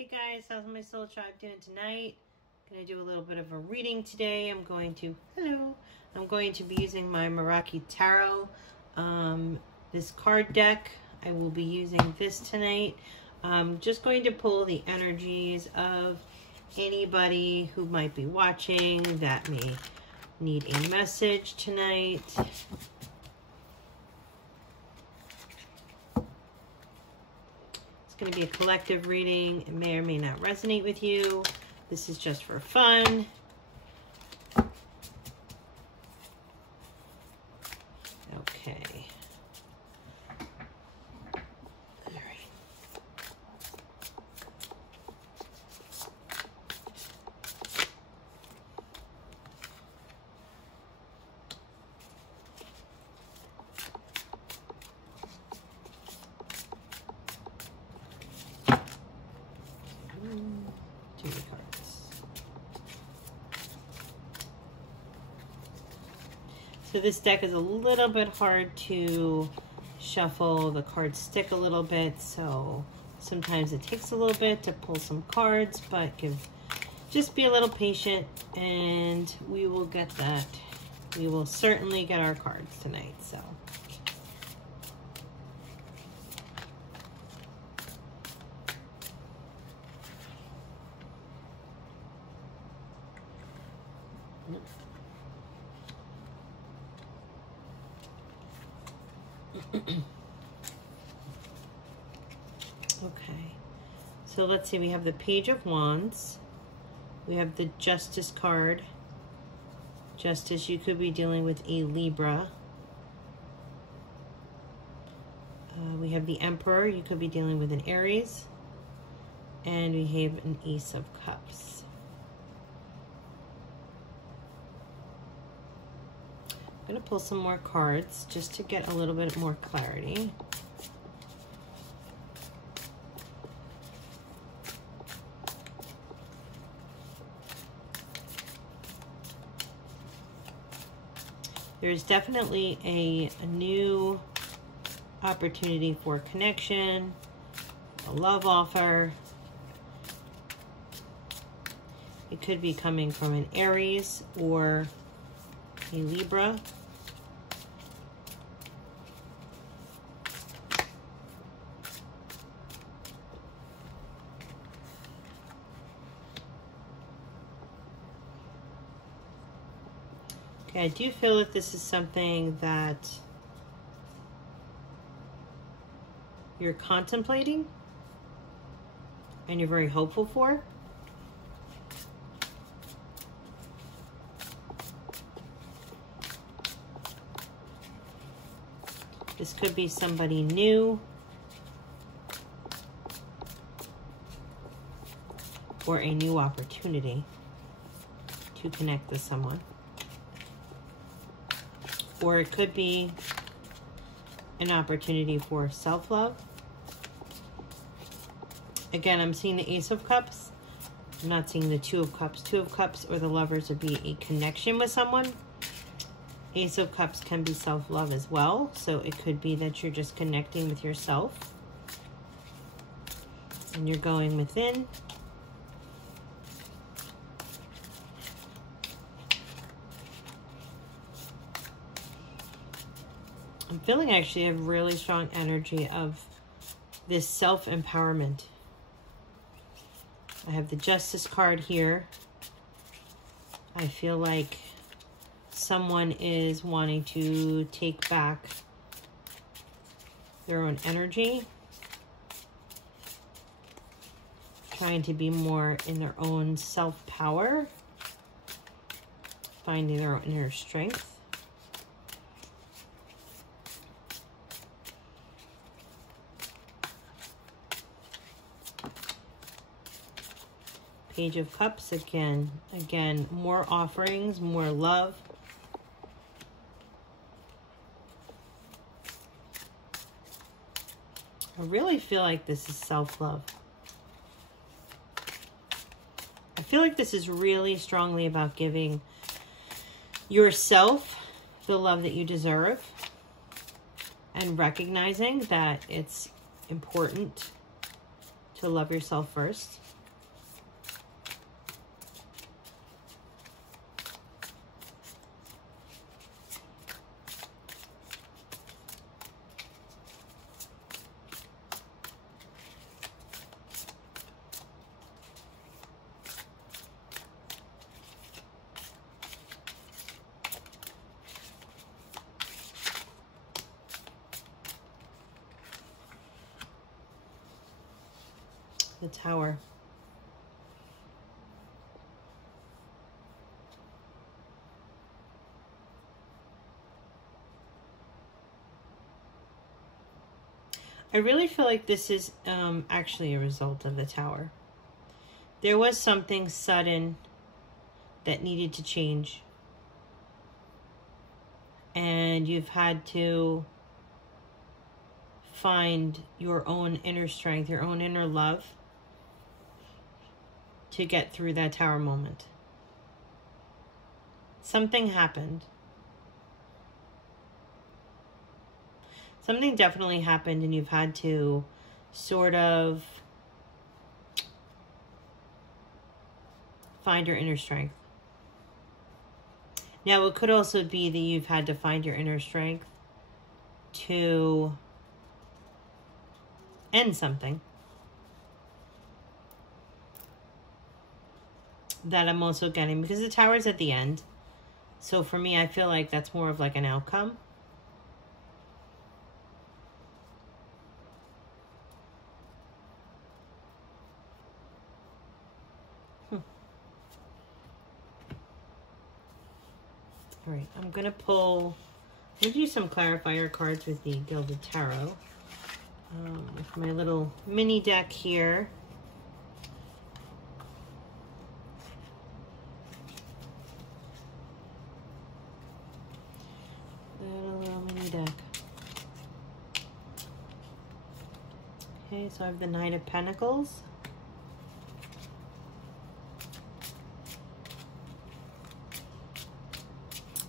Hey guys, how's my soul tribe doing tonight? I'm going to do a little bit of a reading today. I'm going to be using my Meraki Tarot, this card deck. I will be using this tonight. I'm just going to pull the energies of anybody who might be watching that may need a message tonight. Going to be a collective reading. It may or may not resonate with you. This is just for fun. Okay. All right. So this deck is a little bit hard to shuffle. The cards stick a little bit, so sometimes it takes a little bit to pull some cards, but just be a little patient and we will get that. We will certainly get our cards tonight, so. Okay, so let's see, we have the Page of Wands, we have the Justice card. Justice, you could be dealing with a Libra. We have the Emperor, you could be dealing with an Aries, and we have an Ace of Cups. I'm going to pull some more cards just to get a little bit more clarity. There's definitely a new opportunity for connection, a love offer. It could be coming from an Aries or a Libra. Okay, I do feel that this is something that you're contemplating and you're very hopeful for. This could be somebody new or a new opportunity to connect with someone. Or it could be an opportunity for self-love. Again, I'm seeing the Ace of Cups. I'm not seeing the Two of Cups. Two of Cups or the Lovers would be a connection with someone. Ace of Cups can be self-love as well. So it could be that you're just connecting with yourself. And you're going within. I'm feeling actually a really strong energy of this self-empowerment. I have the Justice card here. I feel like someone is wanting to take back their own energy, trying to be more in their own self-power, finding their own inner strength. Page of Cups again, more offerings, more love. I really feel like this is self-love. I feel like this is really strongly about giving yourself the love that you deserve and recognizing that it's important to love yourself first. The Tower. I really feel like this is actually a result of the Tower. There was something sudden that needed to change. And you've had to find your own inner strength, your own inner love, to get through that Tower moment. Something happened. Something definitely happened, and you've had to sort of find your inner strength. Now, it could also be that you've had to find your inner strength to end something. That I'm also getting, because the Tower is at the end. So for me, I feel like that's more of like an outcome. All right, I'm going to do some clarifier cards with the Gilded Tarot. With my little mini deck here. Little mini deck. Okay, so I have the Knight of Pentacles.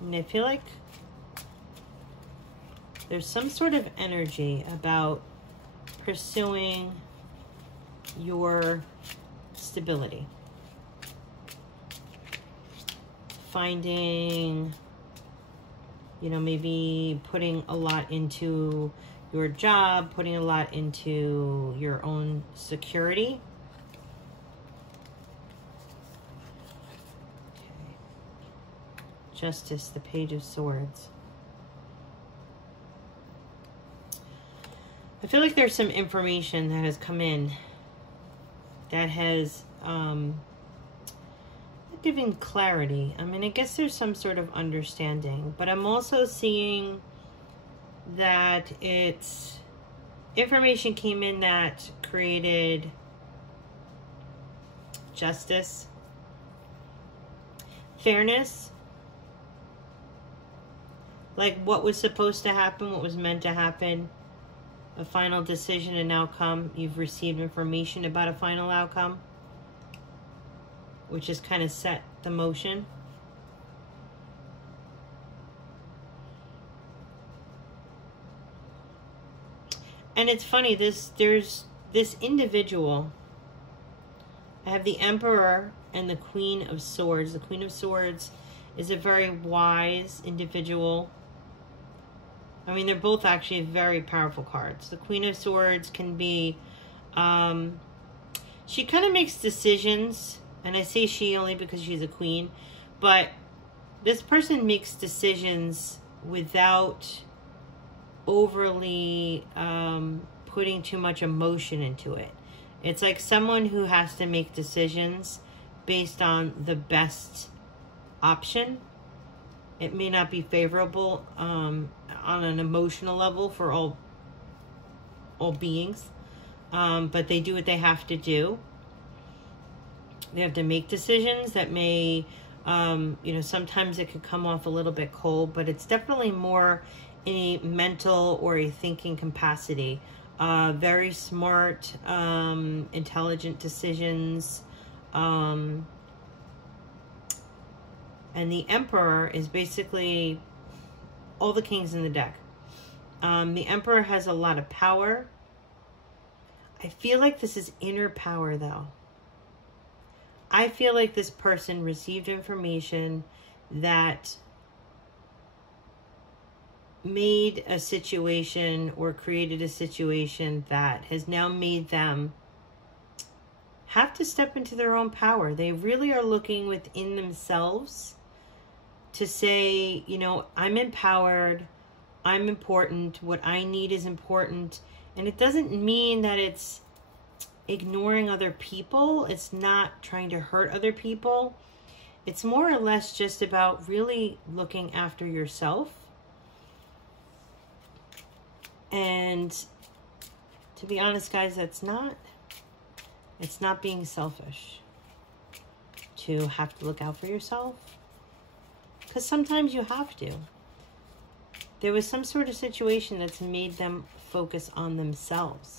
And I feel like there's some sort of energy about pursuing your stability. Finding, you know, maybe putting a lot into your job, putting a lot into your own security. Okay. Justice, the Page of Swords. I feel like there's some information that has come in that has giving clarity. I mean, I guess there's some sort of understanding, but I'm also seeing that it's information came in that created justice, fairness, like what was supposed to happen, what was meant to happen. A final decision, an outcome. You've received information about a final outcome, which has kind of set the motion. And it's funny, there's this individual. I have the Emperor and the Queen of Swords. The Queen of Swords is a very wise individual. I mean, they're both actually very powerful cards. The Queen of Swords can be, she kind of makes decisions, and I say she only because she's a queen, but this person makes decisions without overly putting too much emotion into it. It's like someone who has to make decisions based on the best option. It may not be favorable on an emotional level for all beings, but they do what they have to do. They have to make decisions that may, you know, sometimes it could come off a little bit cold, but it's definitely more a mental or a thinking capacity. Very smart, intelligent decisions. And the Emperor is basically all the kings in the deck. The Emperor has a lot of power. I feel like this is inner power, though. I feel like this person received information that made a situation or created a situation that has now made them have to step into their own power. They really are looking within themselves to say, you know, I'm empowered, I'm important, what I need is important. And it doesn't mean that it's ignoring other people. It's not trying to hurt other people. It's more or less just about really looking after yourself. And to be honest, guys, it's not being selfish to have to look out for yourself. Because sometimes you have to. There was some sort of situation that's made them focus on themselves.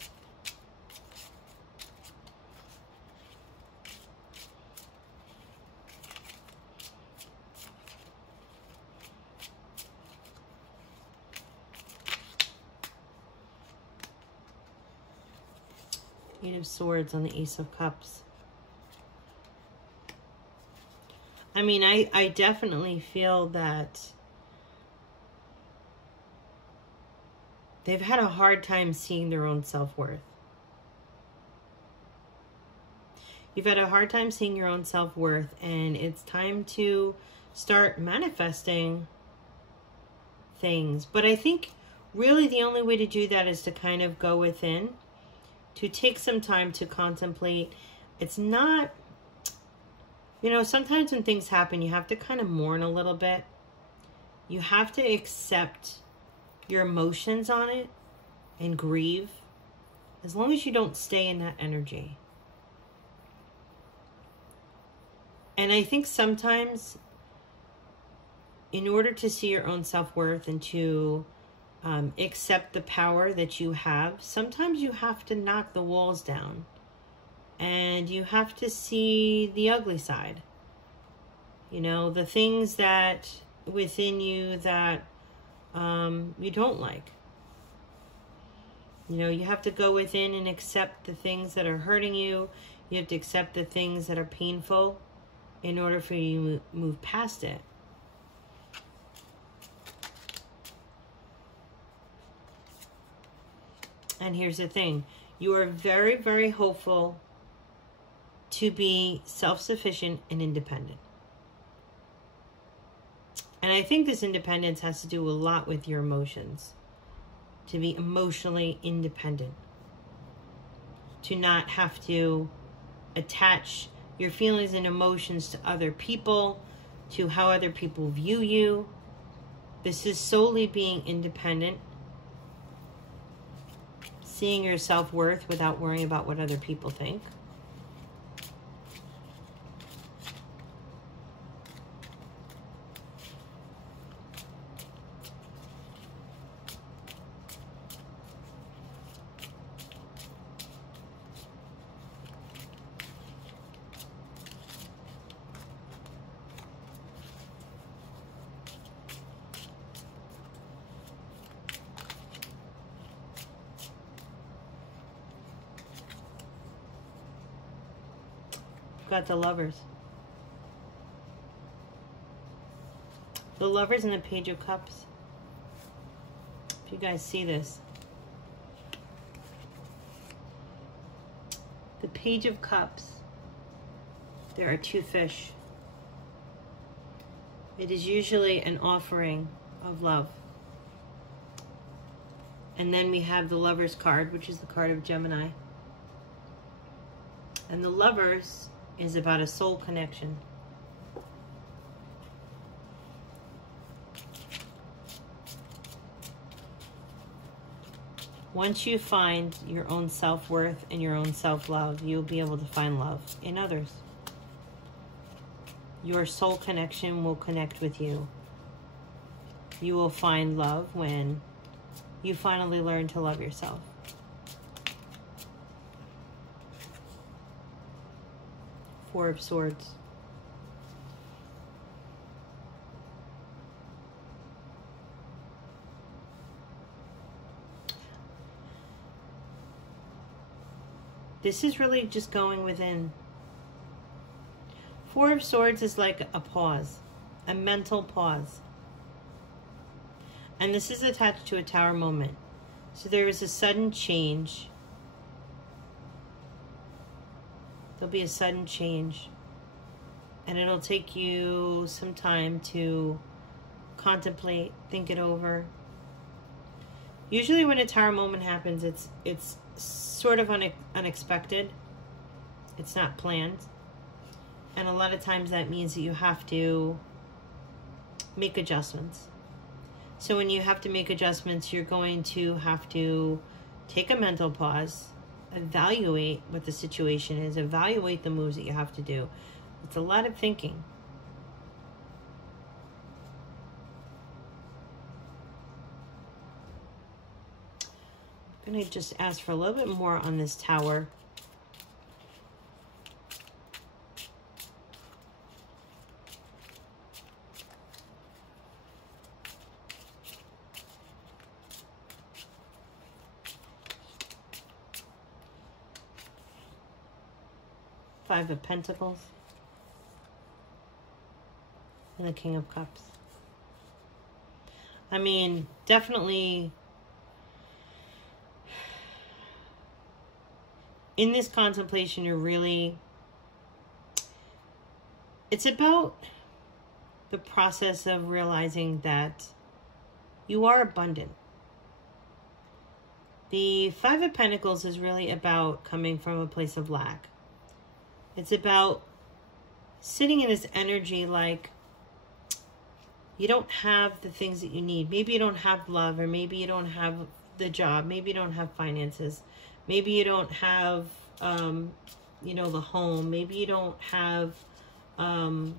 Eight of Swords on the Ace of Cups. I mean, I definitely feel that they've had a hard time seeing their own self-worth. You've had a hard time seeing your own self-worth, and it's time to start manifesting things. But I think really the only way to do that is to kind of go within, to take some time to contemplate. It's not, you know, sometimes when things happen, you have to kind of mourn a little bit. You have to accept your emotions on it and grieve, as long as you don't stay in that energy. And I think sometimes in order to see your own self-worth and to accept the power that you have, sometimes you have to knock the walls down and you have to see the ugly side. You know, the things that within you that you don't like. You know, you have to go within and accept the things that are hurting you. You have to accept the things that are painful in order for you to move past it. And here's the thing. You are very, very hopeful to be self-sufficient and independent. And I think this independence has to do a lot with your emotions. To be emotionally independent. To not have to attach your feelings and emotions to other people, to how other people view you. This is solely being independent. Seeing your self-worth without worrying about what other people think. Got the Lovers. The Lovers and the Page of Cups. If you guys see this. The Page of Cups. There are two fish. It is usually an offering of love. And then we have the Lovers card, which is the card of Gemini. And the Lovers is about a soul connection. Once you find your own self-worth and your own self-love, you'll be able to find love in others. Your soul connection will connect with you. You will find love when you finally learn to love yourself. Four of Swords. This is really just going within. Four of Swords is like a pause, a mental pause. And this is attached to a Tower moment. So there is a sudden change. There'll be a sudden change. And it'll take you some time to contemplate, think it over. Usually when a Tower moment happens, it's sort of unexpected. It's not planned. And a lot of times that means that you have to make adjustments. So when you have to make adjustments, you're going to have to take a mental pause, evaluate what the situation is, evaluate the moves that you have to do. It's a lot of thinking. I'm going to just ask for a little bit more on this Tower. Five of Pentacles. And the King of Cups. I mean, definitely in this contemplation, you're really, it's about the process of realizing that you are abundant. The Five of Pentacles is really about coming from a place of lack. It's about sitting in this energy like you don't have the things that you need. Maybe you don't have love, or maybe you don't have the job. Maybe you don't have finances. Maybe you don't have, you know, the home. Maybe you don't have, you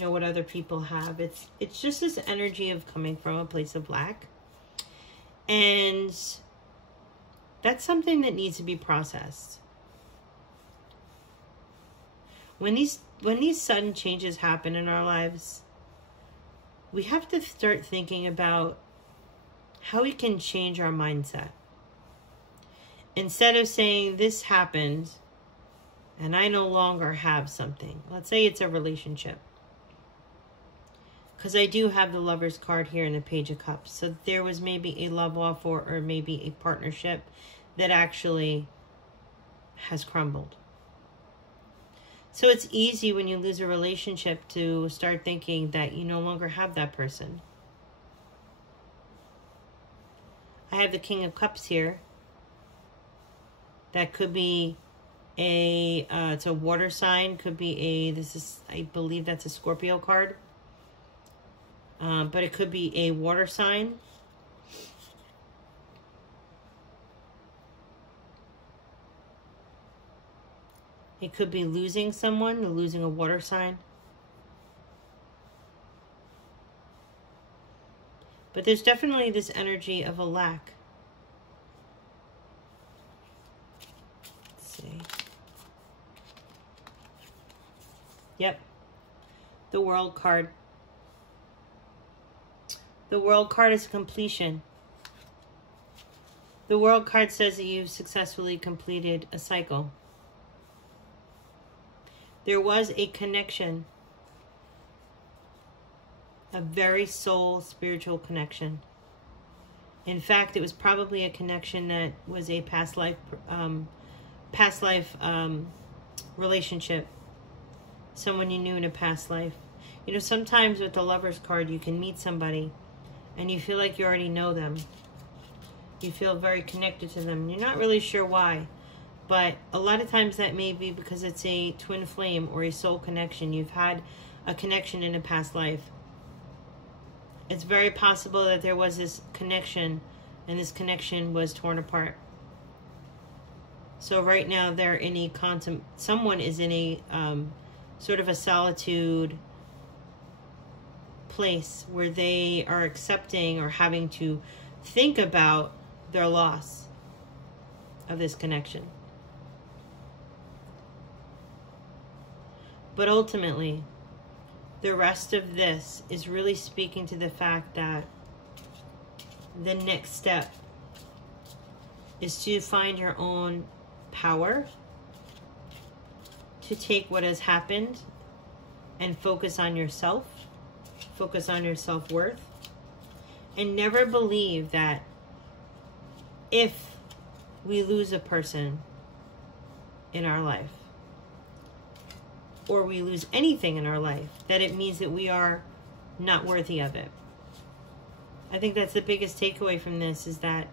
know, what other people have. It's just this energy of coming from a place of lack. And that's something that needs to be processed. When these sudden changes happen in our lives, we have to start thinking about how we can change our mindset. Instead of saying, this happened and I no longer have something. Let's say it's a relationship. Because I do have the Lover's card here in the Page of Cups. So there was maybe a love off or maybe a partnership that actually has crumbled. So it's easy when you lose a relationship to start thinking that you no longer have that person. I have the King of Cups here. That could be it's a water sign. Could be I believe that's a Scorpio card. But it could be a water sign. It could be losing someone, losing a water sign. But there's definitely this energy of a lack. Let's see. Yep. The World card. The World card is completion. The World card says that you've successfully completed a cycle. There was a connection, a very soul spiritual connection. In fact, it was probably a connection that was a past life relationship. Someone you knew in a past life. You know, sometimes with the Lover's card, you can meet somebody and you feel like you already know them. You feel very connected to them. You're not really sure why. But a lot of times that may be because it's a twin flame or a soul connection. You've had a connection in a past life. It's very possible that there was this connection and this connection was torn apart. So right now they're in someone is in a sort of a solitude place where they are accepting or having to think about their loss of this connection. But ultimately, the rest of this is really speaking to the fact that the next step is to find your own power to take what has happened and focus on yourself, focus on your self-worth, and never believe that if we lose a person in our life, or we lose anything in our life, that it means that we are not worthy of it. I think that's the biggest takeaway from this, is that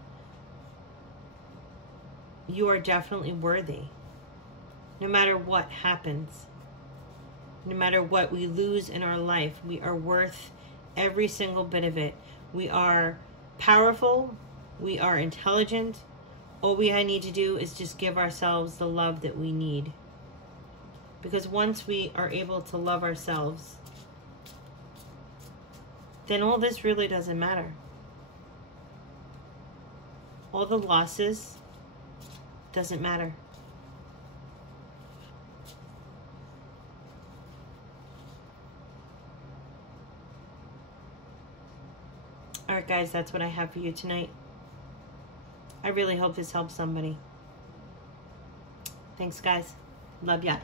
you are definitely worthy. No matter what happens, no matter what we lose in our life, we are worth every single bit of it. We are powerful. We are intelligent. All we need to do is just give ourselves the love that we need. Because once we are able to love ourselves, then all this really doesn't matter. All the losses doesn't matter. All right, guys, that's what I have for you tonight. I really hope this helps somebody. Thanks, guys. Love ya.